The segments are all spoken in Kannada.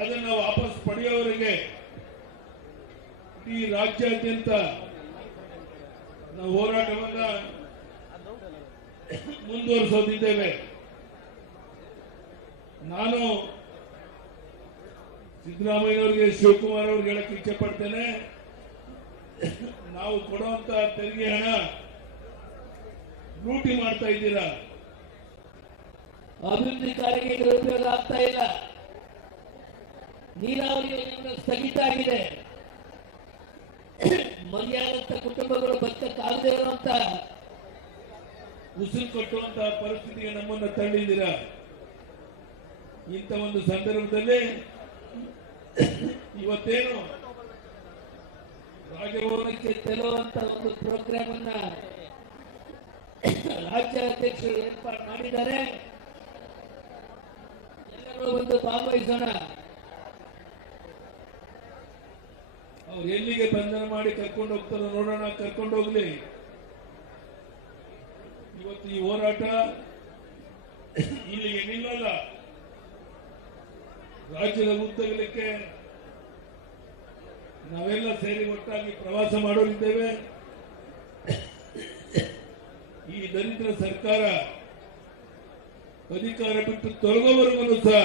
ಅದನ್ನ ವಾಪಸ್ ಪಡೆಯೋವರೆಗೆ ಈ ರಾಜ್ಯಾದ್ಯಂತ ನಾವು ಹೋರಾಟವನ್ನ ಮುಂದುವರಿಸೋದಿದ್ದೇವೆ. ನಾನು ಸಿದ್ದರಾಮಯ್ಯನವರಿಗೆ, ಶಿವಕುಮಾರ್ ಅವ್ರಿಗೆ ಹೇಳಕ್ಕೆ ಇಚ್ಛೆ ಪಡ್ತೇನೆ ನಾವು ಕೊಡುವಂತ ತೆರಿಗೆ ಹಣ ಲೂಟಿ ಮಾಡ್ತಾ ಇದ್ದೀರಾ? ಅಭಿವೃದ್ಧಿ ಕಾರ್ಯಕ್ಕೆ ನಿರುಪಯೋಗ ಆಗ್ತಾ ಇಲ್ಲ. ನೀರಾವರಿ ಯೋಜನೆಗಳು ಸ್ಥಗಿತ ಆಗಿದೆ. ಮರ್ಯಾದಂತ ಕುಟುಂಬಗಳು ಬದುಕಕ್ಕಾಗದೇ ಅಂತ ಉಸಿರು ಕಟ್ಟುವಂತಹ ಪರಿಸ್ಥಿತಿಗೆ ನಮ್ಮನ್ನ ತಳ್ಳಿದ್ದೀರ? ಇಂಥ ಒಂದು ಸಂದರ್ಭದಲ್ಲಿ ಇವತ್ತೇನು ರಾಜಭವನಕ್ಕೆ ತೆರಳುವಂತ ಒಂದು ಪ್ರೋಗ್ರಾಮ್ ಅನ್ನ ರಾಜ್ಯ ಅಧ್ಯಕ್ಷರು ಏರ್ಪಾಡು ಮಾಡಿದ್ದಾರೆ. ಎಲ್ಲರೂ ಒಂದು ಭಾಗವಹಿಸೋಣ ಅವ್ರು ಎಲ್ಲಿಗೆ ಬಂಧನ ಮಾಡಿ ಕರ್ಕೊಂಡು ಹೋಗ್ತಾರೋ ನೋಡೋಣ, ಕರ್ಕೊಂಡು ಹೋಗ್ಲಿ. ಇವತ್ತು ಈ ಹೋರಾಟ ಇಲ್ಲಿಗೆ ನಿಲ್ಲಲ್ಲ. ರಾಜ್ಯದ ಉದ್ದಗಲಕ್ಕೆ ನಾವೆಲ್ಲ ಸೇರಿ ಒಟ್ಟಾಗಿ ಪ್ರವಾಸ ಮಾಡೋರಿದ್ದೇವೆ. ಈ ದರಿದ್ರ ಸರ್ಕಾರ ಅಧಿಕಾರ ಬಿಟ್ಟು ತೊಲಗೋವರೆಗೂ ಸಹ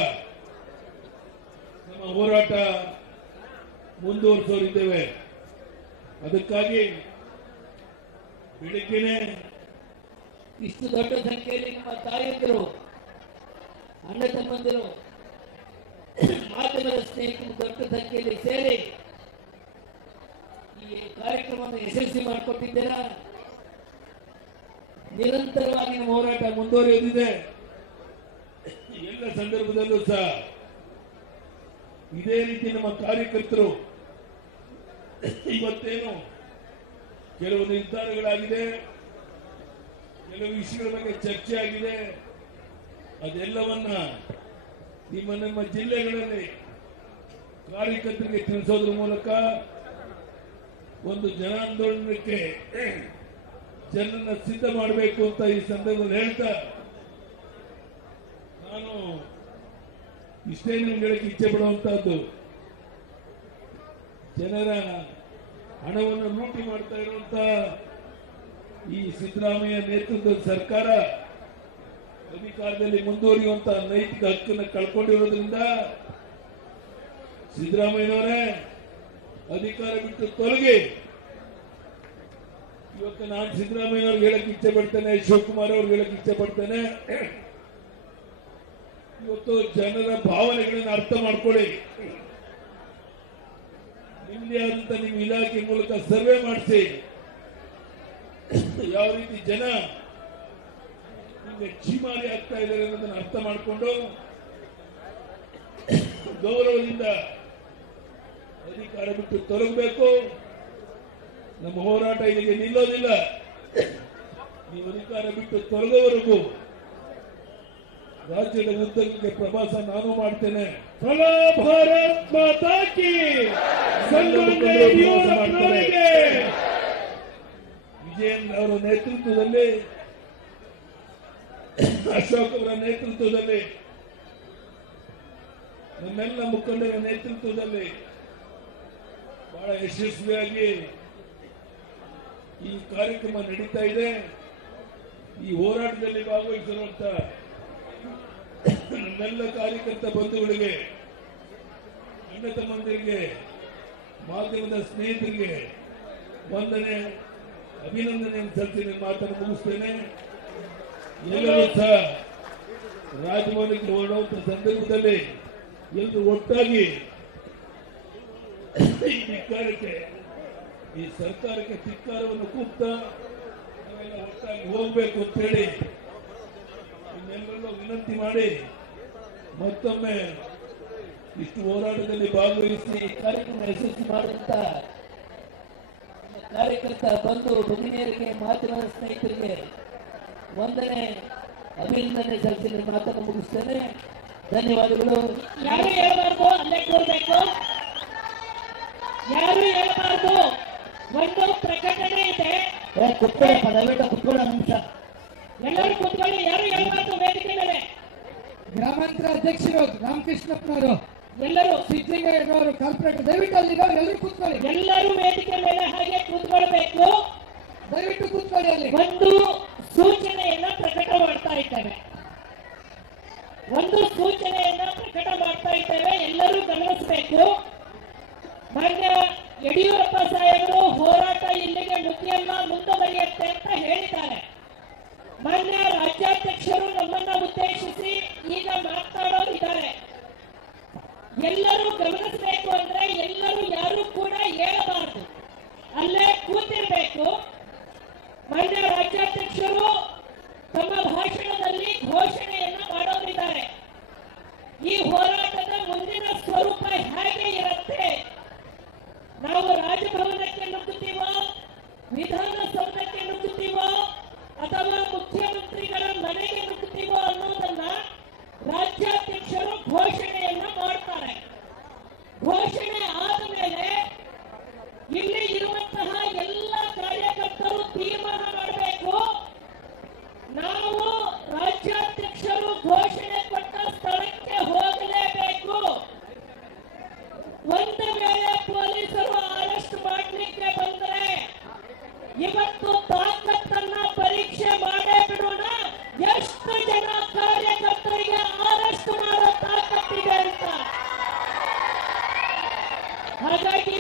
ನಮ್ಮ ಹೋರಾಟ ಮುಂದುವರಿಸೋರಿದ್ದೇವೆ. ಅದಕ್ಕಾಗಿ ಬೆಳಿಗ್ಗೆನೆ ಇಷ್ಟು ದೊಡ್ಡ ಸಂಖ್ಯೆಯಲ್ಲಿ ನಮ್ಮ ತಾಯಂದಿರು, ಅಣ್ಣ ತಮ್ಮಂದಿರು, ಮಾಧ್ಯಮದ ಸ್ನೇಹಿತರು ದೊಡ್ಡ ಸಂಖ್ಯೆಯಲ್ಲಿ ಸೇರಿ ಈ ಕಾರ್ಯಕ್ರಮವನ್ನು ಯಶಸ್ವಿ ಮಾಡಿಕೊಟ್ಟಿದ್ದೀರಾ ನಿರಂತರವಾಗಿ ಹೋರಾಟ ಮುಂದುವರಿಯುತ್ತಿದೆ ಎಲ್ಲ ಸಂದರ್ಭದಲ್ಲೂ ಸಹ ಇದೇ ರೀತಿ ನಮ್ಮ ಕಾರ್ಯಕರ್ತರು ಇವತ್ತೇನು ಕೆಲವು ನಿರ್ಧಾರಗಳಾಗಿದೆ, ಕೆಲವು ವಿಷಯಗಳ ಬಗ್ಗೆ ಚರ್ಚೆ ಆಗಿದೆ. ಅದೆಲ್ಲವನ್ನ ನಿಮ್ಮ ನಮ್ಮ ಜಿಲ್ಲೆಗಳಲ್ಲಿ ಕಾರ್ಯಕರ್ತರಿಗೆ ತಿಳಿಸೋದ್ರ ಮೂಲಕ ಒಂದು ಜನಾಂದೋಲನಕ್ಕೆ ಜನರನ್ನ ಸಿದ್ಧ ಮಾಡಬೇಕು ಅಂತ ಈ ಸಂದರ್ಭದಲ್ಲಿ ಹೇಳ್ತಾ ನಾನು ಇಷ್ಟೇ ನಿಮ್ಗೆ ಹೇಳಕ್ಕೆ ಇಚ್ಛೆ ಪಡುವಂತಹದ್ದು. ಜನರ ಹಣವನ್ನು ಲೂಟಿ ಮಾಡ್ತಾ ಇರುವಂತ ಈ ಸಿದ್ದರಾಮಯ್ಯ ನೇತೃತ್ವದ ಸರ್ಕಾರ ಅಧಿಕಾರದಲ್ಲಿ ಮುಂದುವರಿಯುವಂತ ನೈತಿಕ ಹಕ್ಕನ್ನು ಕಳ್ಕೊಂಡಿರೋದ್ರಿಂದ ಸಿದ್ದರಾಮಯ್ಯನವರೇ ಅಧಿಕಾರ ಬಿಟ್ಟು ತೊಲಗಿ. ಇವತ್ತು ನಾನು ಸಿದ್ದರಾಮಯ್ಯನವ್ರಿಗೆ ಹೇಳಕ್ಕೆ ಇಚ್ಛೆ ಪಡ್ತೇನೆ, ಶಿವಕುಮಾರ್ ಅವ್ರಿಗೆ ಹೇಳಕ್ ಇಚ್ಛೆ ಪಡ್ತೇನೆ. ಇವತ್ತು ಜನರ ಭಾವನೆಗಳನ್ನು ಅರ್ಥ ಮಾಡ್ಕೊಳ್ಳಿ. ನಿಮ್ದೇ ಆದಂತ ನಿಮ್ಮ ಇಲಾಖೆ ಮೂಲಕ ಸರ್ವೆ ಮಾಡಿಸಿ. ಯಾವ ರೀತಿ ಜನ ಚೀಮಾರಿ ಆಗ್ತಾ ಇದ್ದಾರೆ ಅನ್ನೋದನ್ನ ಅರ್ಥ ಮಾಡಿಕೊಂಡು ಗೌರವದಿಂದ ಅಧಿಕಾರ ಬಿಟ್ಟು ತೊಲಗಬೇಕು. ನಮ್ಮ ಹೋರಾಟ ಇಲ್ಲಿಗೆ ನಿಲ್ಲೋದಿಲ್ಲ. ನೀವು ಅಧಿಕಾರ ಬಿಟ್ಟು ತೊಲಗೋವರೆಗೂ ರಾಜ್ಯದ ಉದ್ದಕ್ಕೆ ಪ್ರವಾಸ ನಾನು ಮಾಡ್ತೇನೆ. ಫಲ ಭಾರತ್ ಮಾತಾಕಿ ವಿಜಯನ್ ಅವರ ನೇತೃತ್ವದಲ್ಲಿ, ಅಶೋಕ್ ಅವರ ನೇತೃತ್ವದಲ್ಲಿ, ನಮ್ಮೆಲ್ಲ ಮುಖಂಡರ ನೇತೃತ್ವದಲ್ಲಿ ಬಹಳ ಯಶಸ್ವಿಯಾಗಿ ಈ ಕಾರ್ಯಕ್ರಮ ನಡೀತಾ ಇದೆ. ಈ ಹೋರಾಟದಲ್ಲಿ ಭಾಗವಹಿಸಿರುವಂತ ನಮ್ಮೆಲ್ಲ ಕಾರ್ಯಕರ್ತ ಬಂಧುಗಳಿಗೆ ಅಣ್ಣ ತಮ್ಮಂದಿರಿಗೆ ಮಾಧ್ಯಮದ ಸ್ನೇಹಿತರಿಗೆ ವಂದನೆ ಅಭಿನಂದನೆ ಸಲ್ಲಿಸಿ ಮಾತನ್ನು ಮುಗಿಸ್ತೇನೆ. ಎಲ್ಲರೂ ಸಹ ರಾಜಭವನಕ್ಕೆ ಹೊರಡುವಂತ ಸಂದರ್ಭದಲ್ಲಿ ಎಲ್ಲರೂ ಒಟ್ಟಾಗಿ ಈ ಧಿಕ್ಕಾರಕ್ಕೆ ಈ ಸರ್ಕಾರಕ್ಕೆ ಧಿಕ್ಕಾರವನ್ನು ಕೂಗ್ತಾ ನಾವೆಲ್ಲ ಒಟ್ಟಾಗಿ ಹೋಗ್ಬೇಕು ಅಂತ ಹೇಳಿ ನಿಮ್ಮೆಲ್ಲರಲ್ಲೂ ವಿನಂತಿ ಮಾಡಿ ಮತ್ತೊಮ್ಮೆ ಇಷ್ಟು ಹೋರಾಟದಲ್ಲಿ ಭಾಗವಹಿಸಿ ಕಾರ್ಯಕ್ರಮ ಯಶಸ್ವಿ ನಮ್ಮ ಕಾರ್ಯಕರ್ತ ಬಂಧು ಭಗಿನಿಯರಿಗೆ ಮಾಧ್ಯಮದ ಸ್ನೇಹಿತರಿಗೆ ವಂದನೆ ಅಭಿನಂದನೆ ಸಲ್ಲಿಸಿ ಮಾತನ್ನು ಮುಗಿಸ್ತೇನೆ. ಧನ್ಯವಾದಗಳು. ಯಾರು ಹೇಳಬಾರ್ದು? ಅಲ್ಲೇ ಕೂರ್ಬೇಕು. ಯಾರು ಹೇಳಬಾರ್ದು? ಒಂದು ಪ್ರಕಟಣೆ ಇದೆ. ಕುತ್ಕೊಳ್ಳೋ ನಿಮಿಷ. ಎಲ್ಲರೂ ಕುತ್ಕೊಳ್ಳಿ. ಯಾರು ಹೇಳಬಾರ್ದು? ವೇದಿಕೆ ಮೇಲೆ. ಗ್ರಾಮಾಂತರ ಅಧ್ಯಕ್ಷರು ರಾಮಕೃಷ್ಣಪ್ಪನವರು ಎಲ್ಲರೂ ಸಿದ್ದಲಿಂಗಯ್ಯನವರು ಕಾರ್ಪೊರೇಟರ್ ದಯವಿಟ್ಟು ಅಲ್ಲಿರೋ ಎಲ್ಲರೂ ಕೂತ್ಕೊಳ್ಳಿ. ಎಲ್ಲರೂ ವೇದಿಕೆ ಮೇಲೆ ಹಾಗೆ ಕೂತ್ಕೊಳ್ಬೇಕು. ದಯವಿಟ್ಟು ಕೂತ್ಕೊಳ್ಳಿ ಅಲ್ಲಿ. ಒಂದು ಸೂಚನೆಯನ್ನ ಪ್ರಕಟ ಮಾಡ್ತಾ ಇದ್ದೇವೆ. ಒಂದು ಸೂಚನೆಯನ್ನ ಪ್ರಕಟ ಮಾಡ್ತಾ ಇದ್ದೇವೆ. ಎಲ್ಲರೂ ಗಮನಿಸಬೇಕು. ಮಾನ್ಯ ಯಡಿಯೂರಪ್ಪ ಸಾಹೇಬರು ಹೋರಾಟ ಇಲ್ಲಿಗೆ ನೃತ್ಯನ್ನ ಮುಂದುವರಿಯುತ್ತೆ ಅಂತ ಹೇಳಿದ್ದಾರೆ. ಮಾನ್ಯ ರಾಜ್ಯಾಧ್ಯಕ್ಷರು ನಮ್ಮನ್ನ ಉದ್ದೇಶಿಸಿ ಈಗ ಮಾತನಾಡೋರಿದ್ದಾರೆ ಎಲ್ಲರೂ ಗಮನಿಸಬೇಕು ಅಂದ್ರೆ ಎಲ್ಲರೂ ಯಾರು ಕೂಡ ಹೇಳಬಾರದು. ಅಲ್ಲೇ ಕೂತಿರ್ಬೇಕು. ಮಾನ್ಯ ರಾಜ್ಯಾಧ್ಯಕ್ಷರು ತಮ್ಮ ಭಾಷಣದಲ್ಲಿ ಘೋಷಣೆಯನ್ನು ಮಾಡೋರಿದ್ದಾರೆ. ಈ ಹೋರಾಟದ ಮುಂದಿನ ಸ್ವರೂಪ ಹೇಗೆ ಇರುತ್ತೆ ನಾವು ರಾಜಭವನಕ್ಕೆ ನುಗ್ಗುತ್ತೀವೋ ವಿಧಾನಸೌಧಕ್ಕೆ ನುಗ್ಗುತ್ತೀವೋ ಅಥವಾ ಮುಖ್ಯಮಂತ್ರಿಗಳ ಮನೆಗೆ ನುಗ್ಗುತ್ತೀವೋ ಅನ್ನೋದನ್ನ ರಾಜ್ಯಾಧ್ಯಕ್ಷರು ಘೋಷಣೆಯನ್ನ ಮಾಡ್ತಾರೆ ಘೋಷಣೆ ಆದ ಮೇಲೆ ಇಲ್ಲಿ ಇರುವಂತಹ ಎಲ್ಲ ಕಾರ್ಯಕರ್ತರು ತೀರ್ಮಾನ ಮಾಡಬೇಕು ನಾವು ರಾಜ್ಯಾಧ್ಯಕ್ಷರು ಘೋಷಣೆ ಕೊಟ್ಟ ಸ್ಥಳಕ್ಕೆ ಹೋಗಲೇಬೇಕು ಒಂದು ವೇಳೆ ಪೊಲೀಸರು ಅರೆಸ್ಟ್ ಮಾಡಲಿಕ್ಕೆ ಬಂದರೆ ಇವತ್ತು ತಾಕತ್ತನ್ನ ಪರೀಕ್ಷೆ ಮಾಡೇ ಬಿಡೋಣ ಎಷ್ಟು ಜನ ಕಾರ್ಯಕರ್ತರಿಗೆ ಅರೆಸ್ಟ್ ಮಾಡೋ ತಾಕತ್ತಿದೆ ಅಂತ ಹಾಗಾಗಿ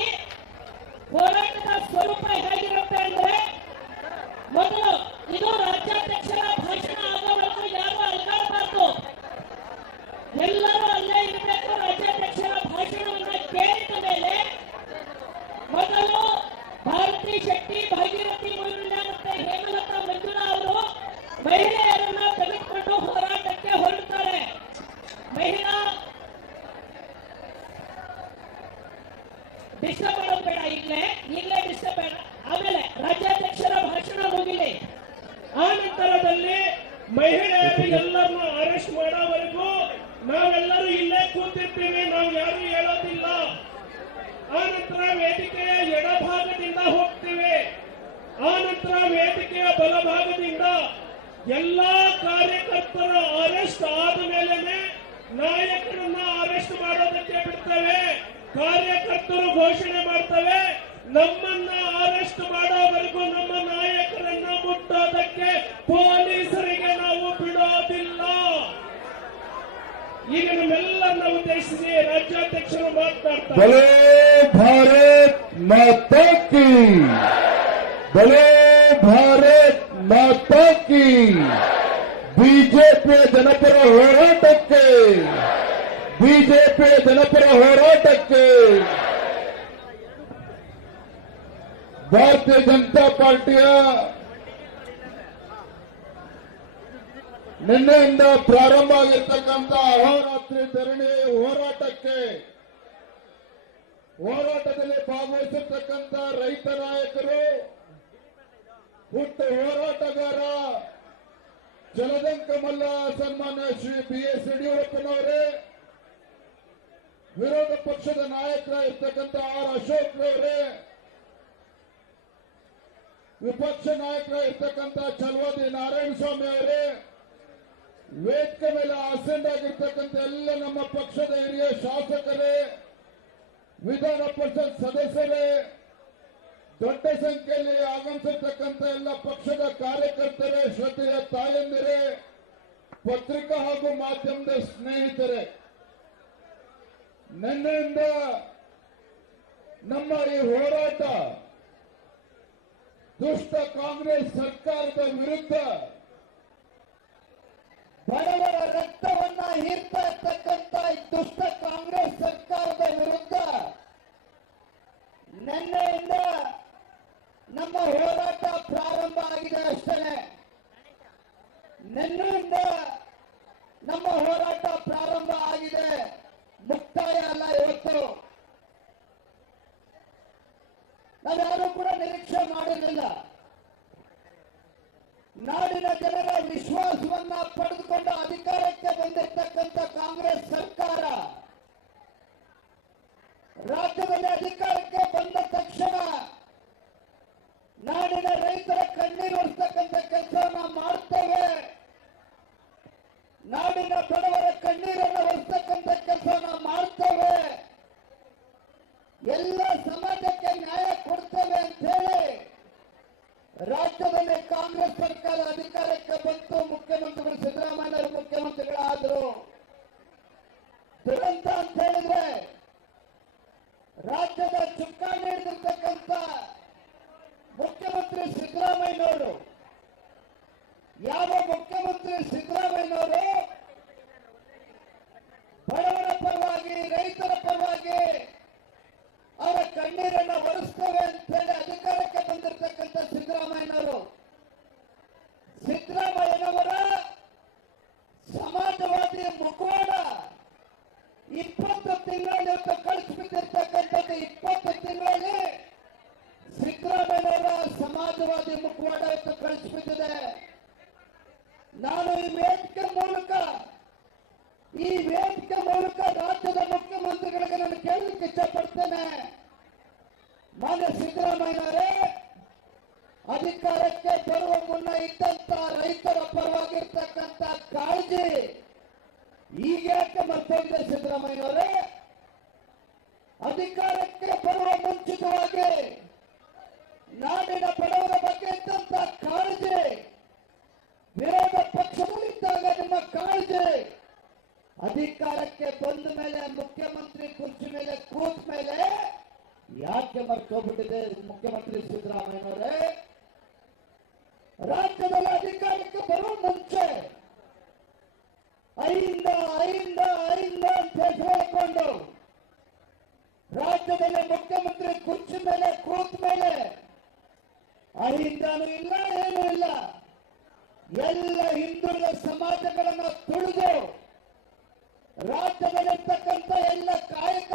ಹೋರಾಟದ ಸ್ವರೂಪ ಹೇಗಿರುತ್ತೆ ಅಂದ್ರೆ ಮೊದಲು ಇದು ರಾಜ್ಯಾಧ್ಯಕ್ಷರ ಭಾಷಣ ಆಗೋವರೆಗೂ ಯಾರು ಅಲ್ಗಾಡಬಾರ್ದು ಎಲ್ಲರೂ ಅಲ್ಲೇ ಇರಬೇಕು ರಾಜ್ಯಾಧ್ಯಕ್ಷರ ಭಾಷಣವನ್ನ ಕೇಳಿದ ಮೇಲೆ ಮೊದಲು ಭಾರತಿ ಶೆಟ್ಟಿ ಭಾಗೀರಥಿ ಮೊಯ್ಲಿನ ಮತ್ತೆ ಹೇಮಲತಾ ಮಂಜುಳಾ ಅವರು ಮಹಿಳೆಯರನ್ನ ತೆಗೆದುಕೊಂಡು ಹೋರಾಟಕ್ಕೆ ಹೊರಡ್ತಾರೆ ಮಹಿಳಾ ಡಿಸ್ಟರ್ಬ್ ಮಾಡೋದು ಬೇಡ ಈಗಲೇ ಈಗಲೇ ಡಿಸ್ಟರ್ಬ್ ಬೇಡ ಆಮೇಲೆ ರಾಜ್ಯಾಧ್ಯಕ್ಷರ ಭಾಷಣ ಮುಗಿಲಿ ಆ ನಂತರದಲ್ಲಿ ಮಹಿಳೆಯರು ಎಲ್ಲರನ್ನು ಅರೆಸ್ಟ್ ಮಾಡೋವರೆಗೂ ನಾವೆಲ್ಲರೂ ಇಲ್ಲೇ ಕೂತಿರ್ತೀವಿ, ನಾವು ಯಾರು ಹೇಳೋದಿಲ್ಲ. ಆ ನಂತರ ವೇದಿಕೆಯ ಎಡಭಾಗದಿಂದ ಹೋಗ್ತೀವಿ. ಆ ನಂತರ ವೇದಿಕೆಯ ಬಲಭಾಗದಿಂದ ಎಲ್ಲಾ ಕಾರ್ಯಕರ್ತರ ಅರೆಸ್ಟ್ ಆದ ಮೇಲೆನೆ ನಾಯಕರನ್ನ ಅರೆಸ್ಟ್ ಮಾಡೋದಕ್ಕೆ ಬಿಡ್ತೇವೆ. ಕಾರ್ಯಕರ್ತರು ಘೋಷಣೆ ಮಾಡ್ತವೆ, ನಮ್ಮನ್ನ ಅರೆಸ್ಟ್ ಮಾಡೋವರೆಗೂ ನಮ್ಮ ನಾಯಕರನ್ನ ಮುಟ್ಟೋದಕ್ಕೆ ಪೊಲೀಸರಿಗೆ भले भारत माता की भले भारत माता की बीजेपी जनपर होराट के बीजेपी जनपर होराट के भारतीय जनता पार्टियाँ ನಿನ್ನೆಯಿಂದ ಪ್ರಾರಂಭ ಆಗಿರ್ತಕ್ಕಂಥ ಅಹೋರಾತ್ರಿ ಧರಣಿ ಹೋರಾಟಕ್ಕೆ ಹೋರಾಟದಲ್ಲಿ ಭಾಗವಹಿಸಿರ್ತಕ್ಕಂಥ ರೈತ ನಾಯಕರು, ಹುಟ್ಟು ಹೋರಾಟಗಾರ ಜಲದಂಕ ಮಲ್ಲ ಸನ್ಮಾನ್ಯ ಶ್ರೀ ಬಿ ಎಸ್ ಯಡಿಯೂರಪ್ಪನವರೇ, ವಿರೋಧ ಪಕ್ಷದ ನಾಯಕರ ಇರ್ತಕ್ಕಂಥ ಆರ್ ಅಶೋಕ್ ಅವರೇ ವಿಪಕ್ಷ ನಾಯಕರ ಇರ್ತಕ್ಕಂಥ ಚಲವಾದಿ ನಾರಾಯಣ ಸ್ವಾಮಿ ಅವರೇ ವೇದಿಕೆ ಮೇಲೆ ಆಸೀನರಾಗಿರ್ತಕ್ಕಂಥ ಎಲ್ಲ ನಮ್ಮ ಪಕ್ಷದ ಹಿರಿಯ ಶಾಸಕರೇ, ವಿಧಾನ ಪರಿಷತ್ ಸದಸ್ಯರೇ, ದೊಡ್ಡ ಸಂಖ್ಯೆಯಲ್ಲಿ ಆಗಮಿಸಿರ್ತಕ್ಕಂಥ ಎಲ್ಲ ಪಕ್ಷದ ಕಾರ್ಯಕರ್ತರೇ, ಶ್ರದ್ಧೆಯ ತಾಯಂದಿರೇ, ಪತ್ರಿಕಾ ಹಾಗೂ ಮಾಧ್ಯಮದ ಸ್ನೇಹಿತರೆ, ನಿನ್ನೆಯಿಂದ ನಮ್ಮ ಈ ಹೋರಾಟ ದುಷ್ಟ ಕಾಂಗ್ರೆಸ್ ಸರ್ಕಾರದ ವಿರುದ್ಧ ಬಡವರ ರಕ್ತವನ್ನ ಹೀರ್ತಾ ಇರ್ತಕ್ಕಂಥ ದುಷ್ಟ ಕಾಂಗ್ರೆಸ್ ಸರ್ಕಾರದ ವಿರುದ್ಧ ನಿನ್ನೆಯಿಂದ ನಮ್ಮ ಹೋರಾಟ ಪ್ರಾರಂಭ ಆಗಿದೆ ಅಷ್ಟೇ ನಿನ್ನೆಯಿಂದ ನಮ್ಮ ಹೋರಾಟ ಪ್ರಾರಂಭ ಆಗಿದೆ. ಮುಕ್ತಾಯ ಅಲ್ಲ ಇವತ್ತು. ನಾವ್ಯಾರು ಕೂಡ ನಿರೀಕ್ಷೆ ಮಾಡಿರಲಿಲ್ಲ ನಾಡಿನ ಜನರ ವಿಶ್ವಾಸವನ್ನ ಇರತಕ್ಕಂಥ ಕಾಂಗ್ರೆಸ್ ಸರ್ಕಾರ ರಾಜ್ಯದಲ್ಲಿ ಅಧಿಕಾರಕ್ಕೆ ಬಂದ ತಕ್ಷಣ ನಾಡಿನ ರೈತರ ಕಣ್ಣೀರು ಒರೆಸ್ತಕ್ಕಂಥ ಕೆಲಸವನ್ನ ಮಾಡ್ತೇವೆ. ನಾಡಿನ ಬಡವರ ಕಣ್ಣೀರನ್ನು ಒರೆಸ್ತಕ್ಕಂಥ ಕೆಲಸವನ್ನ ಮಾಡ್ತೇವೆ. ಎಲ್ಲ ಸಮಾಜಕ್ಕೆ ನ್ಯಾಯ ಕೊಡ್ತೇವೆ ಅಂತ ಹೇಳಿ ರಾಜ್ಯದಲ್ಲಿ ಕಾಂಗ್ರೆಸ್ ಸರ್ಕಾರ ಅಧಿಕಾರಕ್ಕೆ ಬಂತು, ಮುಖ್ಯಮಂತ್ರಿಗಳು ಸಿದ್ದರಾಮಯ್ಯರು ಮುಖ್ಯಮಂತ್ರಿಗಳಾದರು. ದುರಂತ ಅಂತ ಹೇಳಿದ್ರೆ ರಾಜ್ಯದ ಚುಕ್ಕಾಣಿ ಹಿಡಿದಿರ್ತಕ್ಕಂಥ ಮುಖ್ಯಮಂತ್ರಿ ಸಿದ್ದರಾಮಯ್ಯನವರು, ಯಾವ ಮುಖ್ಯಮಂತ್ರಿ ಸಿದ್ದರಾಮಯ್ಯನವರು ಈಗ ಯಾಕೆ ಮರ್ತೋಗಿದೆ ಸಿದ್ದರಾಮಯ್ಯವರೇ ಅಧಿಕಾರಕ್ಕೆ ಬರುವ ಮುಂಚಿತವಾಗಿ ನಾಡಿನ ಬಡವರ ಬಗ್ಗೆ ಇದ್ದಂತ ಕಾಳಜಿ, ವಿರೋಧ ಪಕ್ಷದಲ್ಲಿದ್ದಾಗ ನಿಮ್ಮ ಕಾಳಜಿ, ಅಧಿಕಾರಕ್ಕೆ ಬಂದ ಮೇಲೆ ಮುಖ್ಯಮಂತ್ರಿ ಕುರ್ಚಿ ಮೇಲೆ ಕೂತ ಮೇಲೆ ಯಾಕೆ ಮರ್ತೋಗ್ಬಿಟ್ಟಿದೆ ಮುಖ್ಯಮಂತ್ರಿ ಸಿದ್ದರಾಮಯ್ಯನವರೇ ರಾಜ್ಯದಲ್ಲಿ ಅಧಿಕಾರಕ್ಕೆ ಬರುವ ಮುಂಚೆ ಐಂದ ಐಂದ ಐಂದ ಅಂತ ಹೇಳಿಕೊಂಡು ರಾಜ್ಯದಲ್ಲಿ ಮುಖ್ಯಮಂತ್ರಿ ಕುರ್ಚಿ ಮೇಲೆ ಕೂತ್ ಮೇಲೆ ಅಹಿಂದನೂ ಇಲ್ಲ, ಏನೂ ಇಲ್ಲ. ಎಲ್ಲ ಹಿಂದುಳಿದ ಸಮಾಜಗಳನ್ನ ತುಳಿದು ರಾಜ್ಯದಲ್ಲಿರ್ತಕ್ಕಂಥ ಎಲ್ಲ ಕಾಯಕ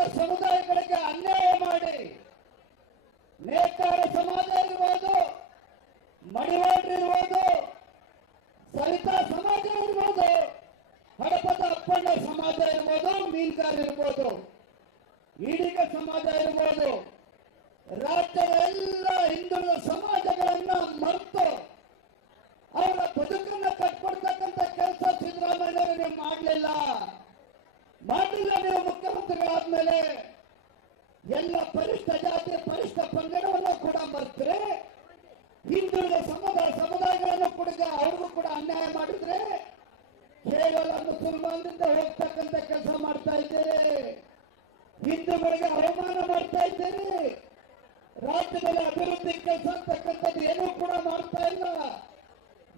ರಾಜ್ಯದಲ್ಲಿ ಅಭಿವೃದ್ಧಿ ಕೆಲಸ ಅಂತಕ್ಕಂಥದ್ದು ಏನೂ ಕೂಡ ಮಾಡ್ತಾ ಇಲ್ಲ.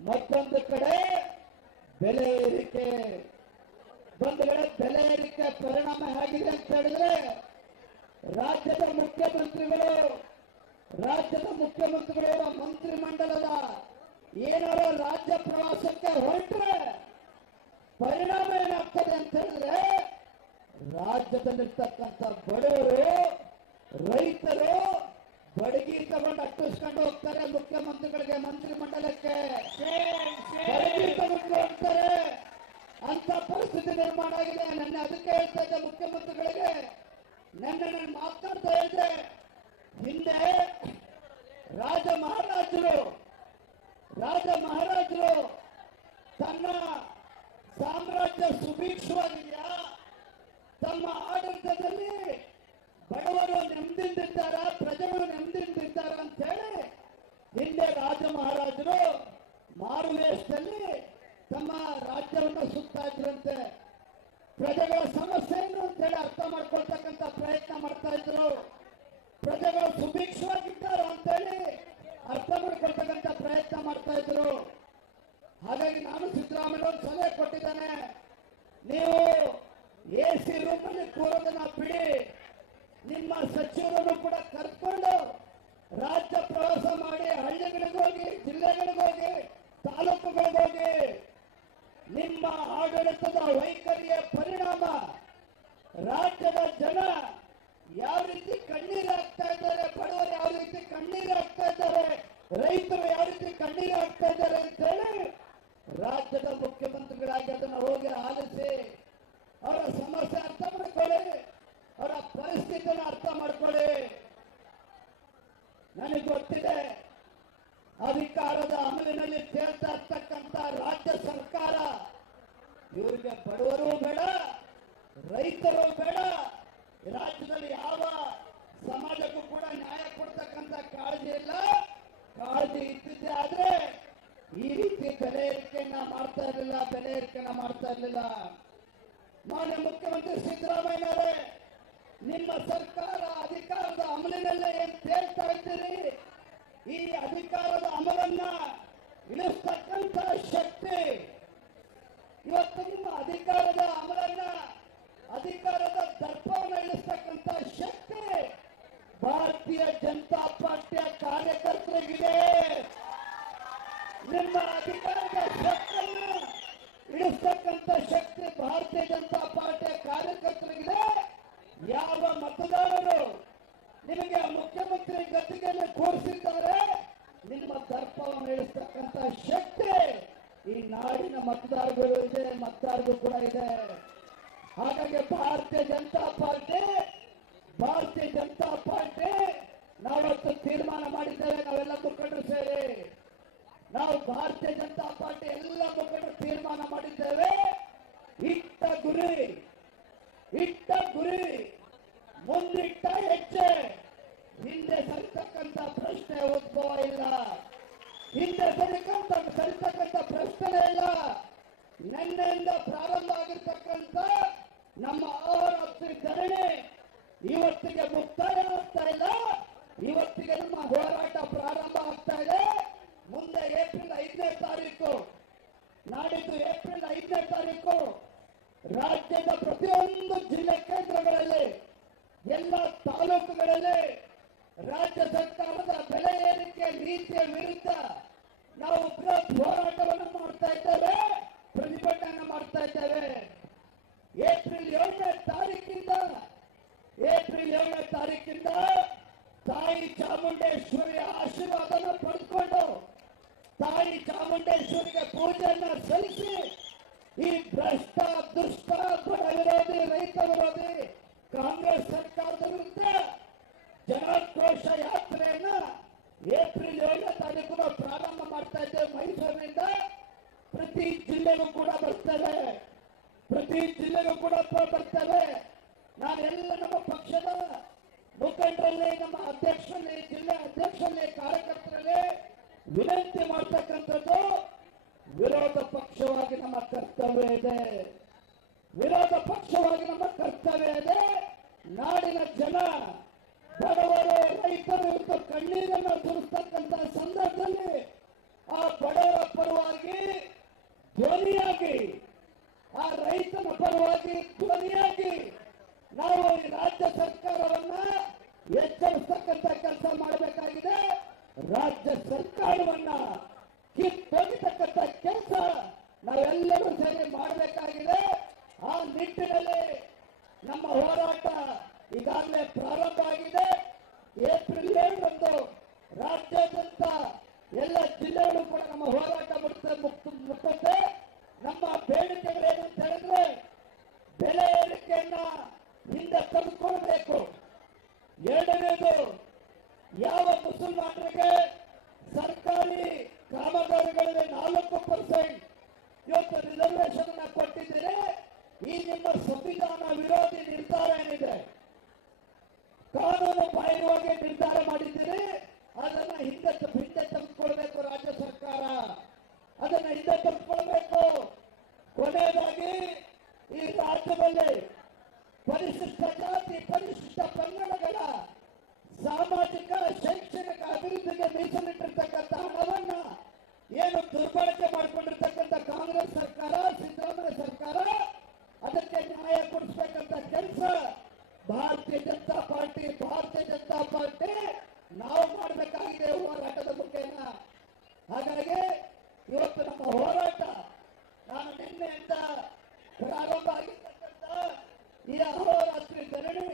ಮತ್ತೊಂದು ಕಡೆ ಬೆಲೆ ಏರಿಕೆ. ಒಂದು ವೇಳೆ ಬೆಲೆ ಏರಿಕೆ ಪರಿಣಾಮ ಹೇಗಿದೆ ಅಂತ ಹೇಳಿದ್ರೆ, ರಾಜ್ಯದ ಮುಖ್ಯಮಂತ್ರಿಗಳು, ರಾಜ್ಯದ ಮುಖ್ಯಮಂತ್ರಿಗಳ ಮಂತ್ರಿಮಂಡಲದ ಏನಾರ ರಾಜ್ಯ ಪ್ರವಾಸಕ್ಕೆ ಹೊರಟ್ರೆ ಪರಿಣಾಮ ಏನಾಗ್ತದೆ ಅಂತ ಹೇಳಿದ್ರೆ, ರಾಜ್ಯದಲ್ಲಿರ್ತಕ್ಕಂಥ ಬಡವರು, ರೈತರು ಬಡಗಿ ತಗೊಂಡು ಅಟ್ಟಿಸ್ಕೊಂಡು ಹೋಗ್ತಾರೆ, ಮುಖ್ಯಮಂತ್ರಿಗಳಿಗೆ ಮಂತ್ರಿ ಮಂಡಲಕ್ಕೆ. ಬಡಗಿ ತಗೊಂಡು ಹೋಗ್ತಾರೆ ಅಂತ ಪರಿಸ್ಥಿತಿ ನಿರ್ಮಾಣ ಆಗಿದೆ. ನನ್ನ ಅದಕ್ಕೆ ಹೇಳ್ತಾ ಇದ್ದೆ ಮುಖ್ಯಮಂತ್ರಿಗಳಿಗೆ. ನನ್ನ ನಾನು ಮಾತಾಡ್ತಾ ಇದ್ದೆ. ಹಿಂದೆ ರಾಜ ಮಹಾರಾಜರು ರಾಜ ಮಹಾರಾಜರು ತನ್ನ ಸಾಮ್ರಾಜ್ಯ ಸುಭೀಕ್ಷವಾಗಿದೆಯಾ? ತಮ್ಮ ಆಡಳಿತದಲ್ಲಿ ಬಡವರು ನೆಮ್ಮದಿಂದಿದ್ದಾರ ಪ್ರಜೆಗಳು ನೆಮ್ಮದಿಂದಿದ್ದಾರ ಅಂತ ಹೇಳಿ ಹಿಂದೆ ರಾಜ ಮಹಾರಾಜರು ಮಾರುವೇಶದಲ್ಲಿ ತಮ್ಮ ರಾಜ್ಯವನ್ನು ಸುತ್ತಾ ಇದ್ರಂತೆ. ಪ್ರಜೆಗಳ ಸಮಸ್ಯೆ ಏನು ಅಂತ ಹೇಳಿ ಅರ್ಥ ಮಾಡ್ಕೊಳ್ತಕ್ಕಂಥ ಪ್ರಯತ್ನ ಮಾಡ್ತಾ ಇದ್ರು. ಪ್ರಜೆಗಳು ಅಂತ ಹೇಳಿ ಅರ್ಥ ಮಾಡ್ಕೊಳ್ತಕ್ಕಂಥ ಪ್ರಯತ್ನ ಮಾಡ್ತಾ ಇದ್ರು. ಹಾಗಾಗಿ ನಾನು ಸಿದ್ದರಾಮಯ್ಯ ಸಲಹೆ ಕೊಟ್ಟಿದ್ದೇನೆ. ನೀವು ಎ ಸಿ ರೂಮಲ್ಲಿ ಕೂರೋದನ್ನ ಬಿಡಿ. ನಿಮ್ಮ ಸಚಿವರನ್ನು ಕೂಡ ಕರ್ಕೊಂಡು ರಾಜ್ಯ ಪ್ರವಾಸ ಮಾಡಿ ಹಳ್ಳಿಗಳಿಗೆ ಹೋಗಿ, ಜಿಲ್ಲೆಗಳಿಗೆ ಹೋಗಿ, ತಾಲೂಕುಗಳಿಗೆ ಹೋಗಿ ನಿಮ್ಮ ಆಡಳಿತದ ವೈಖರಿಯ ಪರಿಣಾಮ ರಾಜ್ಯದ ಜನ ಯಾವ ರೀತಿ ಕಣ್ಣೀರು ಹಾಕ್ತಾ ಇದ್ದಾರೆ, ಬಡವರು ಯಾವ ರೀತಿ ಕಣ್ಣೀರು ಹಾಕ್ತಾ ಇದ್ದಾರೆ, ರೈತರು ಯಾವ ರೀತಿ ಕಣ್ಣೀರು ಹಾಕ್ತಾ ಇದ್ದಾರೆ ಅಂತ ಹೇಳಿ ರಾಜ್ಯದ ಮುಖ್ಯಮಂತ್ರಿಗಳಾಗಿ ಅದನ್ನು ಹೋಗಿ ಆಲಿಸಿ ಅವರ ಸಮಸ್ಯೆ ಅರ್ಥ ಮಾಡ್ಕೊಳ್ಳಿ. ಅವರ ಪರಿಸ್ಥಿತಿಯನ್ನು ಅರ್ಥ ಮಾಡ್ಕೊಳ್ಳಿ. ನನಗೆ ಗೊತ್ತಿದೆ, ಅಧಿಕಾರದ ಅಮಲಿನಲ್ಲಿ ಸೇರ್ತಾ ಇರ್ತಕ್ಕಂಥ ರಾಜ್ಯ ಸರ್ಕಾರ, ಇವರಿಗೆ ಬಡವರು ಬೇಡ, ರೈತರು ಬೇಡ ರಾಜ್ಯದಲ್ಲಿ ಯಾವ ಸಮಾಜಕ್ಕೂ ಕೂಡ ನ್ಯಾಯ ಕೊಡ್ತಕ್ಕಂಥ ಕಾಳಜಿ ಇಲ್ಲ. ಕಾಳಜಿ ಇದ್ದಿದ್ದೆ ಆದ್ರೆ ಈ ರೀತಿ ಬೆಲೆ ಏರಿಕೆಯನ್ನ ಮಾಡ್ತಾ ಇರಲಿಲ್ಲ, ಬೆಲೆ ಏರಿಕೆಯನ್ನ ಮಾಡ್ತಾ ಇರಲಿಲ್ಲ. ಮಾನ್ಯ ಮುಖ್ಯಮಂತ್ರಿ ಸಿದ್ದರಾಮಯ್ಯನವರೇ ನಿಮ್ಮ ಸರ್ಕಾರ ಅಧಿಕಾರದ ಅಮಲಿನಲ್ಲೇ ಏನ್ ತೇಳ್ತಾ ಇದ್ದೀರಿ. ಈ ಅಧಿಕಾರದ ಅಮಲನ್ನ ಇಳಿಸ್ತಕ್ಕಂಥ ಶಕ್ತಿ ಇವತ್ತು ನಿಮ್ಮ ಅಧಿಕಾರದ ಅಮಲನ್ನ ಅಧಿಕಾರದ ದರ್ಪವನ್ನು ಭಾರತೀಯ ಜನತಾ ಪಾರ್ಟಿಯ ಕಾರ್ಯಕರ್ತರಿಗಿದೆ. ನಿಮ್ಮ ಅಧಿಕಾರದ ಶಕ್ತಿಯನ್ನು ಇಳಿಸ್ತಕ್ಕಂಥ ಶಕ್ತಿ ಭಾರತೀಯ ಜನತಾ ಪಾರ್ಟಿಯ ಕಾರ್ಯಕರ್ತರಿಗಿದೆ. ಯಾವ ಮತದಾರರು ನಿಮಗೆ ಮುಖ್ಯಮಂತ್ರಿ ಗದ್ದಿಗೆಯಲ್ಲಿ ಕೂರಿಸಿದ್ದಾರೆ ನಿಮ್ಮ ದರ್ಪವನ್ನು ಇಳಿಸ್ತಕ್ಕಂಥ ಶಕ್ತಿ ಈ ನಾಡಿನ ಮತದಾರರು ಇದೆ ಮತದಾರರು ಕೂಡ ಇದೆ. ಹಾಗಾಗಿ ಭಾರತೀಯ ಜನತಾ ಪಾರ್ಟಿ, ಭಾರತೀಯ ಜನತಾ ಪಾರ್ಟಿ, ನಾವತ್ತು ತೀರ್ಮಾನ ಮಾಡಿದ್ದೇವೆ, ನಾವೆಲ್ಲ ಮುಖಂಡರು ಸೇರಿ. ನಾವು ಭಾರತೀಯ ಜನತಾ ಪಾರ್ಟಿ ಎಲ್ಲ ಮುಖಂಡರು ತೀರ್ಮಾನ ಮಾಡಿದ್ದೇವೆ. ಇಟ್ಟ ಗುರಿ ಇಟ್ಟ ಗುರಿ ಮುಂದಿಟ್ಟ ಹೆಜ್ಜೆ ಹಿಂದೆ ಸರಿತಕ್ಕಂತ ಪ್ರಶ್ನೆ ಉದ್ಭವ ಇಲ್ಲ ಹಿಂದೆ ಸರಿಕಂತ ಸರಿತಕ್ಕಂಥ ಪ್ರಶ್ನೆ ಇಲ್ಲ. ನಿನ್ನೆಯಿಂದ ಪ್ರಾರಂಭ ಆಗಿರ್ತಕ್ಕಂಥ ನಮ್ಮ ಅಹೋರಾತ್ರಿ ಧರಣಿ ಇವತ್ತಿಗೆ ಮುಕ್ತಾಯ ಆಗ್ತಾ ಇಲ್ಲ. ಇವತ್ತಿಗೆ ನಮ್ಮ ಹೋರಾಟ ಪ್ರಾರಂಭ ಆಗ್ತಾ ಇದೆ. ಮುಂದೆ ಏಪ್ರಿಲ್ ಐದನೇ ತಾರೀಕು, ನಾಡಿದ್ದು ಏಪ್ರಿಲ್ ಐದನೇ ತಾರೀಕು, ರಾಜ್ಯದ ಪ್ರತಿಯೊಂದು ಜಿಲ್ಲೆ ಕೇಂದ್ರಗಳಲ್ಲಿ, ಎಲ್ಲ ತಾಲೂಕುಗಳಲ್ಲಿ ರಾಜ್ಯ ಸರ್ಕಾರದ ಬೆಲೆ ಏರಿಕೆ ನೀತಿಯ ವಿರುದ್ಧ ನಾವು ಹೋರಾಟವನ್ನು ಮಾಡ್ತಾ ಇದ್ದೇವೆ, ಪ್ರತಿಭಟನೆ ಮಾಡ್ತಾ ಇದ್ದೇವೆ. ಏಪ್ರಿಲ್ ಏಳನೇ ತಾರೀಕಿಂದ, ಏಪ್ರಿಲ್ ಏಳನೇ ತಾರೀಕಿಂದ ತಾಯಿ ಚಾಮುಂಡೇಶ್ವರಿಯ ಆಶೀರ್ವಾದನ ಪಡೆದುಕೊಂಡು ತಾಯಿ ಚಾಮುಂಡೇಶ್ವರಿಗೆ ಪೂಜೆಯನ್ನ ಸಲ್ಲಿಸಿ ಈ ಭ್ರಷ್ಟ, ದುಷ್ಟ ಬಡ ವಿರೋಧಿ, ರೈತ ವಿರೋಧಿ ಕಾಂಗ್ರೆಸ್ ಸರ್ಕಾರದ ವಿರುದ್ಧ ಜನಾಕ್ರೋಶ ಯಾತ್ರೆಯನ್ನ ಏಪ್ರಿಲ್ ಏಳನೇ ತಾರೀಕು ನಾವು ಪ್ರಾರಂಭ ಮಾಡ್ತಾ ಇದ್ದೇವೆ ಮೈಸೂರಿನಿಂದ ಪ್ರತಿ ಜಿಲ್ಲೆಗೂ ಕೂಡ ಬರ್ತೇವೆ. ಪ್ರತಿ ಜಿಲ್ಲೆಗೂ ಕೂಡ ಬರ್ತೇವೆ. ನಾವೆಲ್ಲ ನಮ್ಮ ಪಕ್ಷದ ಮುಖಂಡರಲ್ಲಿ ನಮ್ಮ ಅಧ್ಯಕ್ಷರಲ್ಲಿ ಜಿಲ್ಲೆ ಅಧ್ಯಕ್ಷರಲ್ಲಿ ಕಾರ್ಯಕರ್ತರಲ್ಲಿ ವಿನಂತಿ ಮಾಡ್ತಕ್ಕಂಥದ್ದು ವಿರೋಧ ಪಕ್ಷವಾಗಿ ನಮ್ಮ ಕರ್ತವ್ಯ ಇದೆ. ವಿರೋಧ ಪಕ್ಷವಾಗಿ ನಮ್ಮ ಕರ್ತವ್ಯ ಇದೆ. ನಾಡಿನ ಜನ, ಬಡವರು, ರೈತರು ಇವತ್ತು ಕಣ್ಣೀರನ್ನು ಸುರಿಸ್ತಕ್ಕಂಥ ಸಂದರ್ಭದಲ್ಲಿ ಆ ಬಡವರ ಪರವಾಗಿ ಧ್ವನಿಯಾಗಿ, ಆ ರೈತನ ಪರವಾಗಿ ಧ್ವನಿಯಾಗಿ ನಾವು ಈ ರಾಜ್ಯ ಸರ್ಕಾರವನ್ನ ಎಚ್ಚರಿಸ್ತಕ್ಕಂಥ ಕೆಲಸ ಮಾಡಬೇಕಾಗಿದೆ. ರಾಜ್ಯ ಸರ್ಕಾರವನ್ನ ಕಿತ್ತೊಗಿತಕ್ಕಂಥ ಕೆಲಸ ನಾವೆಲ್ಲರೂ ಸೇರಿ ಮಾಡಬೇಕಾಗಿದೆ. ಆ ನಿಟ್ಟಿನಲ್ಲಿ ನಮ್ಮ ಹೋರಾಟ ಈಗಾಗಲೇ ಪ್ರಾರಂಭ ಆಗಿದೆ. ಏಪ್ರಿಲ್ ಏಳರಂದು ರಾಜ್ಯಾದ್ಯಂತ ಎಲ್ಲ ಜಿಲ್ಲೆಗಳು ಕೂಡ ನಮ್ಮ ಹೋರಾಟ ಮುಕ್ತ ಮುಕ್ತತೆ ನಮ್ಮ ಬೇಡಿಕೆಗಳೇನು ಅಂತ ಹೇಳಿದ್ರೆ ಬೆಲೆ ಏರಿಕೆಯನ್ನ ಹಿಂದೆ ತಂದುಕೊಳ್ಬೇಕು ಎರಡನೇದು, ಯಾವ ಮುಸಲ್ಮಾನರಿಗೆ ಸರ್ಕಾರಿ ಕಾಮಗಾರಿಗಳಿಗೆ ನಾಲ್ಕು ಪರ್ಸೆಂಟ್ ಇವತ್ತು ರಿಸರ್ವೇಶನ್ ಕೊಟ್ಟಿದ್ದೀರಿ ಈ ನಿಮ್ಮ ಸಂವಿಧಾನ ವಿರೋಧಿ ನಿರ್ಧಾರ ಏನಿದೆ? ಕಾನೂನು ಬಾಹಿರವಾಗಿ ನಿರ್ಧಾರ ಮಾಡಿದ್ದೀರಿ. ಅದನ್ನ ಹಿಂದೆ ತ- ಹಿಂದೆ ತೆಗೆದುಕೊಳ್ಬೇಕು ರಾಜ್ಯ ಸರ್ಕಾರ ಅದನ್ನ ಹಿಂದೆ ತೆಗೆದುಕೊಳ್ಬೇಕು ಕೊನೆಯದಾಗಿ ಈ ರಾಜ್ಯದಲ್ಲಿ ಪರಿಶಿಷ್ಟ ಜಾತಿ, ಪರಿಶಿಷ್ಟ ಪಂಗಡಗಳ ಸಾಮಾಜಿಕ, ಶೈಕ್ಷಣಿಕ ಅಭಿವೃದ್ಧಿಗೆ ಮೀಸಲಿಟ್ಟಿರ್ತಕ್ಕಂಥ ಹಣವನ್ನ ಏನು ದುರ್ಬಳಕೆ ಮಾಡಿಕೊಂಡಿರ್ತಕ್ಕಂಥ ಕಾಂಗ್ರೆಸ್ ಸರ್ಕಾರ, ಸಿದ್ದರಾಮಯ್ಯ ಸರ್ಕಾರ ಅದಕ್ಕೆ ನ್ಯಾಯ ಕೊಡಿಸ್ಬೇಕಂತ ಕೆಲಸ ಭಾರತೀಯ ಜನತಾ ಪಾರ್ಟಿ ಭಾರತೀಯ ಜನತಾ ಪಾರ್ಟಿ ನಾವು ಮಾಡಬೇಕಾಗಿದೆ ಹೋರಾಟದ ಮುಖೇನ ಹಾಗಾಗಿ ಇವತ್ತು ನಮ್ಮ ಹೋರಾಟ ನಾನು ನಿನ್ನೆಯಿಂದ ಪ್ರಾರಂಭ ಆಗಿರ್ತಕ್ಕಂಥ ಈ ಅಹೋರಾತ್ರಿ ಧರಣಿ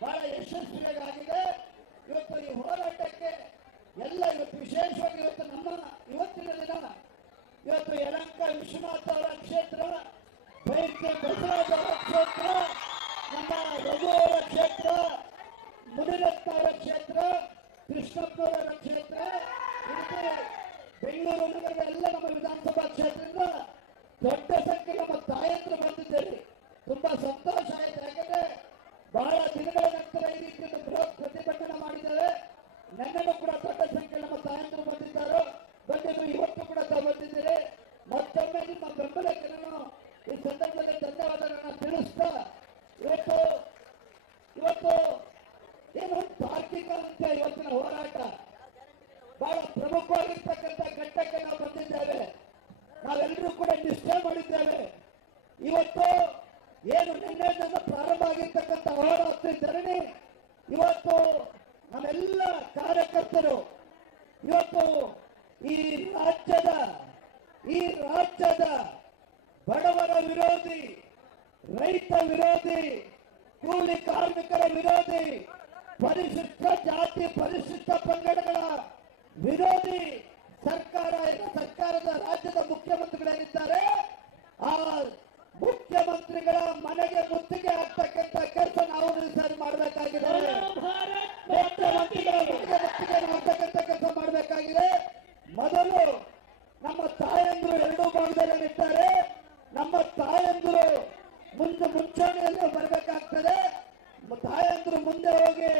ಬಹಳ ಯಶಸ್ವಿಯಾಗಿದೆ ಇವತ್ತು ಈ ಹೋರಾಟಕ್ಕೆ ಎಲ್ಲ ಇವತ್ತು ವಿಶೇಷವಾಗಿ ಇವತ್ತು ನಮ್ಮ ಇವತ್ತಿನ ದಿನ ಇವತ್ತು ಯಲಂಕ ವಿಶ್ವನಾಥ್ ಅವರ ಕ್ಷೇತ್ರ ಬೈಕೆ ಬಸವರಾಜ್ ಅವರ ಕ್ಷೇತ್ರ ನಮ್ಮ ರಘು ಅವರ ಕ್ಷೇತ್ರ ಮುನಿರತ್ನ ಅವರ ಕ್ಷೇತ್ರ ಕೃಷ್ಣಪ್ಪನವರ ಕ್ಷೇತ್ರ ಇದಕ್ಕೆ ಬೆಂಗಳೂರು ನಗರದ ಎಲ್ಲ ನಮ್ಮ ವಿಧಾನಸಭಾ ಕ್ಷೇತ್ರದಿಂದ ದೊಡ್ಡ ಸಂಖ್ಯೆ ನಮ್ಮ ತಾಯಂದ್ರು ಬಂದಿದ್ದೇವೆ ತುಂಬಾ ಸಂತೋಷ ಆಯ್ತು ಯಾಕಂದ್ರೆ ಬಹಳ ದಿನಗಳ ನಂತರ ಈ ರೀತಿ ಒಂದು ಬೃಹತ್ ಪ್ರತಿಭಟನೆ ಮಾಡಿದ್ದೇವೆ ನೆನ್ನೆನೂ ಕೂಡ ದೊಡ್ಡ ಸಂಖ್ಯೆ ನಮ್ಮ ತಾಯಂದ್ರು ಬಂದಿದ್ದಾರೆ ಬಂದಿದ್ದು ಇವತ್ತು ಕೂಡ ತಾವು ಬಂದಿದ್ದೀರಿ ಮತ್ತೊಮ್ಮೆ ನಿಮ್ಮ ಬೆಂಬಲಕ್ಕೆ ನಾನು ಈ ಸಂದರ್ಭದಲ್ಲಿ ಧನ್ಯವಾದಗಳನ್ನ ತಿಳಿಸ್ತಾ ಇವತ್ತು ಇವತ್ತು ಏನು ತಾರ್ಕಿಕ ಅಂತ ಇವತ್ತಿನ ಹೋರಾಟ ಬಹಳ ಪ್ರಮುಖವಾಗಿರ್ತಕ್ಕಂಥ ಘಟ್ಟಕ್ಕೆ ನಾವು ಬಂದಿದ್ದೇವೆ ನಾವೆಲ್ಲರೂ ಕೂಡ ನಿಷ್ಠೆ ಮಾಡಿದ್ದೇವೆ ಇವತ್ತು ಏನು ನಿನ್ನೆಯಿಂದ ಪ್ರಾರಂಭ ಆಗಿರ್ತಕ್ಕಂಥ ಹೋರಾತ್ರಿ ಧರಣಿ ಇವತ್ತು ನಮ್ಮೆಲ್ಲ ಕಾರ್ಯಕರ್ತರು ಇವತ್ತು ಈ ರಾಜ್ಯದ ಈ ರಾಜ್ಯದ ಬಡವರ ವಿರೋಧಿ ರೈತ ವಿರೋಧಿ ಕೂಲಿ ಕಾರ್ಮಿಕರ ವಿರೋಧಿ ಪರಿಶಿಷ್ಟ ಜಾತಿ ಪರಿಶಿಷ್ಟ ಪಂಗಡಗಳ ವಿರೋಧಿ ಸರ್ಕಾರ ಸರ್ಕಾರದ ರಾಜ್ಯದ ಮುಖ್ಯಮಂತ್ರಿಗಳೇನಿದ್ದಾರೆ? ಆ ಮುಖ್ಯಮಂತ್ರಿಗಳ ಮನೆಗೆ ಮುತ್ತಿಗೆ ಆಗ್ತಕ್ಕಂತ ಕೆಲಸ ನಾವು ಸರಿ ಮಾಡಬೇಕಾಗಿದೆ. ಮುಖ್ಯಮಂತ್ರಿಗಳ ಮನೆಗೆ ಮುತ್ತಿಗೆ ಆಗ್ತಕ್ಕಂಥ ಕೆಲಸ ಮಾಡಬೇಕಾಗಿದೆ. ಮೊದಲು ನಮ್ಮ ತಾಯಂದ್ರು ಎರಡೂ ಭಾಗದಲ್ಲಿ ಇದ್ದಾರೆ ನಮ್ಮ ತಾಯಂದಿರು ಮುಂದೆ ಮುಂಚೂಣಿಯಲ್ಲಿ ಬರಬೇಕಾಗ್ತದೆ. ತಾಯಂದ್ರು ಮುಂದೆ ಹೋಗಿ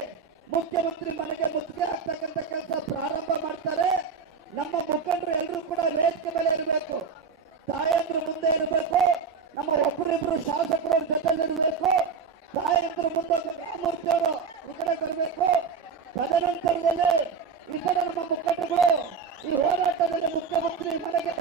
ಮುಖ್ಯಮಂತ್ರಿ ಮನೆಗೆ ಮುತ್ತಿಗೆ ಆಗ್ತಕ್ಕಂಥ ಕೆಲಸ ಪ್ರಾರಂಭ ಮಾಡ್ತಾರೆ. ನಮ್ಮ ಮುಖಂಡರು ಎಲ್ಲರೂ ಕೂಡ ವೇದಿಕೆ ಮೇಲೆ ಇರಬೇಕು. ತಾಯಂದ್ರು ಮುಂದೆ ಇರಬೇಕು. ನಮ್ಮ ಒಬ್ಬರಿಬ್ರು ಶಾಸಕರ ಜೊತೆಲಿ ಇರಬೇಕು. ತಾಯಂದ್ರು ಮುಂದೆ ಅವರು ಈ ಕಡೆ ಬರಬೇಕು. ತದನಂತರದಲ್ಲಿ ಈ ಕಡೆ ನಮ್ಮ ಮುಖಂಡರುಗಳು ಈ ಹೋರಾಟದಲ್ಲಿ ಮುಖ್ಯಮಂತ್ರಿ ಮನೆಗೆ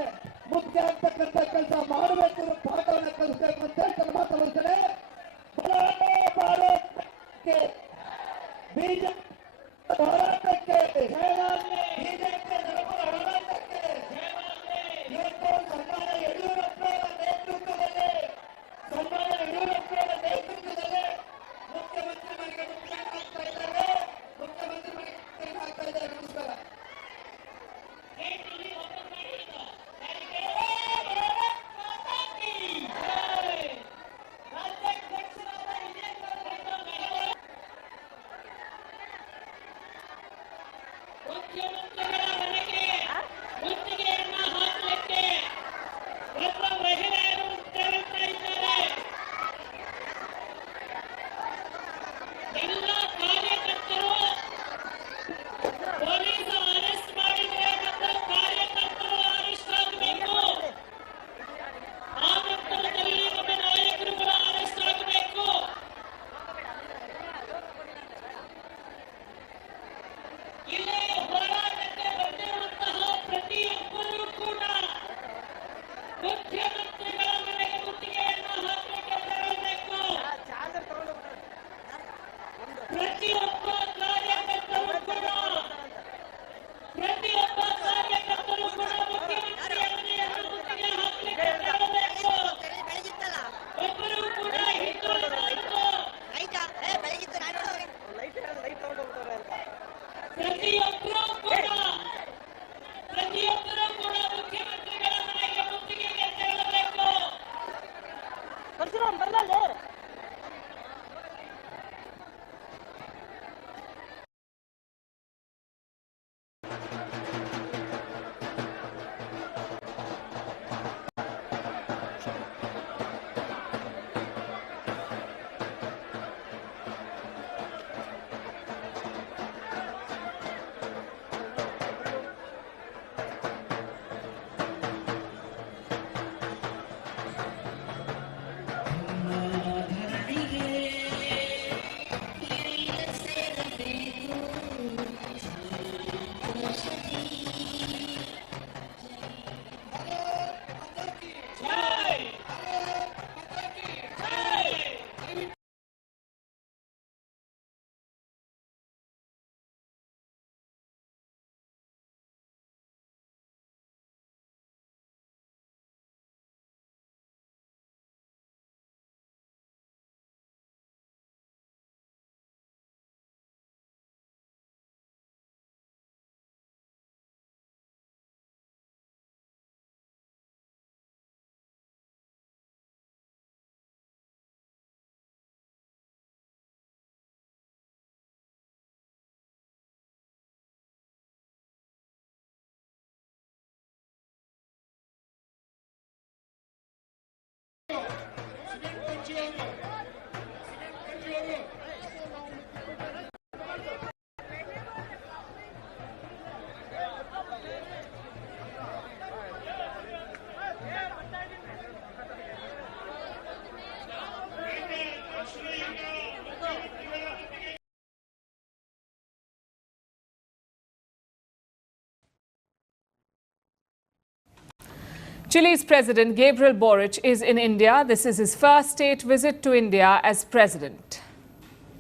Chile's President Gabriel Boric is in India. This is his first state visit to India as president.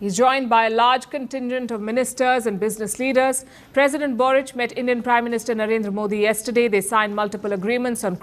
He's joined by a large contingent of ministers and business leaders. President Boric met Indian Prime Minister Narendra Modi yesterday. They signed multiple agreements on